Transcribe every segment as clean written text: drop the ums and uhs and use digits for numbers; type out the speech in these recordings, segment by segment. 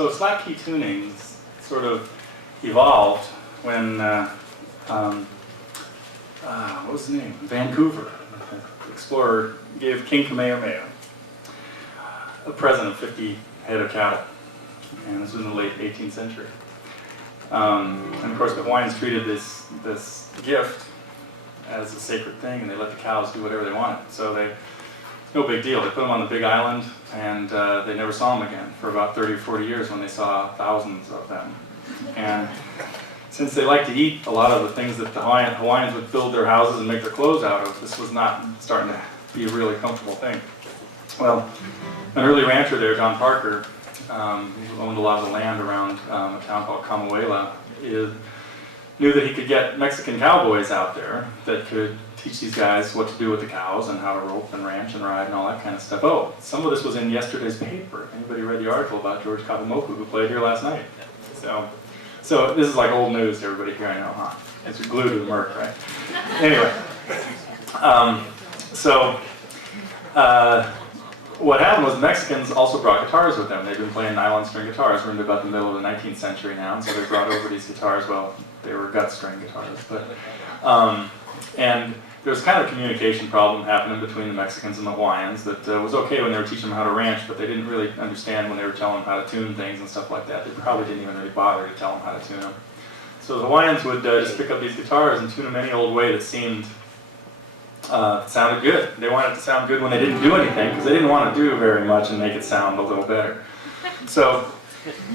So slack key tunings sort of evolved when, what was his name? Vancouver, explorer, gave King Kamehameha a present of 50 head of cattle. And this was in the late 18th century. And of course the Hawaiians treated this gift as a sacred thing, and they let the cows do whatever they wanted. So no big deal. They put them on the big island, and they never saw them again for about 30 or 40 years when they saw thousands of them. And since they like to eat a lot of the things that the Hawaiians would build their houses and make their clothes out of, this was not starting to be a really comfortable thing. Well, an early rancher there, John Parker, who owned a lot of the land around a town called Kamuela, knew that he could get Mexican cowboys out there that could teach these guys what to do with the cows and how to rope and ranch and ride and all that kind of stuff. Oh, some of this was in yesterday's paper. Anybody read the article about George Kapamoku, who played here last night? So this is like old news to everybody here, I know, huh? It's glued to the Merc, right? Anyway, what happened was Mexicans also brought guitars with them. They've been playing nylon string guitars. We're into about the middle of the 19th century now, and so they brought over these guitars. Well, they were gut string guitars, but and there was kind of a communication problem happening between the Mexicans and the Hawaiians that was okay when they were teaching them how to ranch, but they didn't really understand when they were telling them how to tune things and stuff like that. They probably didn't even really bother to tell them how to tune them. So the Hawaiians would just pick up these guitars and tune them any old way that seemed sounded good. They wanted it to sound good when they didn't do anything, because they didn't want to do very much and make it sound a little better. So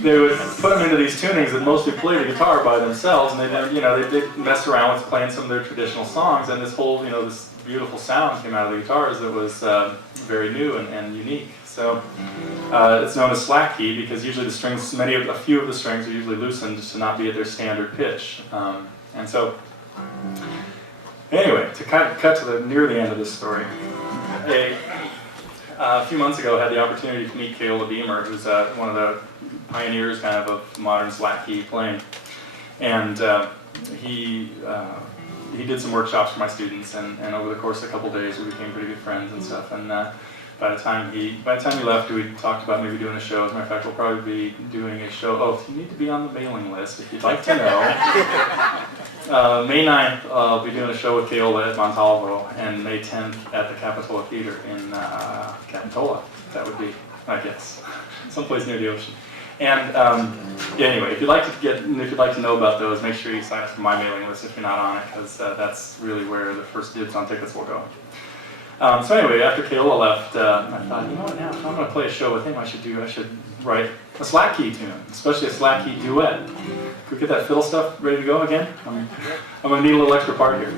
they would put them into these tunings that mostly play the guitar by themselves, and they'd mess around with playing some of their traditional songs, and this whole, this beautiful sound came out of the guitars that was very new and unique. So it's known as slack key because usually the strings, a few of the strings are usually loosened to not be at their standard pitch. And so, anyway, to cut to near the end of this story, a few months ago I had the opportunity to meet Kamuela Beamer, who's one of the pioneers kind of modern slack key playing. And he did some workshops for my students, and over the course of a couple days we became pretty good friends and stuff. And by the time he left, we talked about maybe doing a show. As a matter of fact, we'll probably be doing a show. Oh, you need to be on the mailing list if you'd like to know. May 9th, I'll be doing a show with Kamuela at Montalvo, and May 10th at the Capitola Theater in Capitola. That would be, I guess, someplace near the ocean. And anyway, if you'd like to know about those, make sure you sign up for my mailing list if you're not on it, because that's really where the first dibs on tickets will go. So anyway, after Kamuela left, I thought, you know what, now if I'm going to play a show with him, I should write a slack key tune, especially a slack key duet. Could we get that fiddle stuff ready to go again? I'm going to need a little extra part here.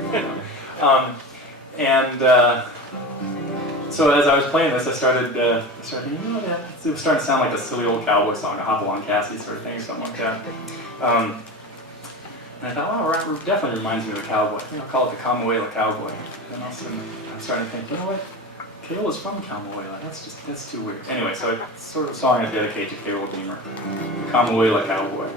So as I was playing this, I started thinking, you know, it was starting to sound like a silly old cowboy song, a Hopalong Cassidy sort of thing, something like that. And I thought, oh, it definitely reminds me of a cowboy. I'll call it the Kamuela Cowboy. And all of a sudden, I'm starting to think, you know what? Kamuela's from Kamuela. That's too weird. Anyway, so it's sort of a song I dedicate to Kamuela Beamer, Kamuela Cowboy.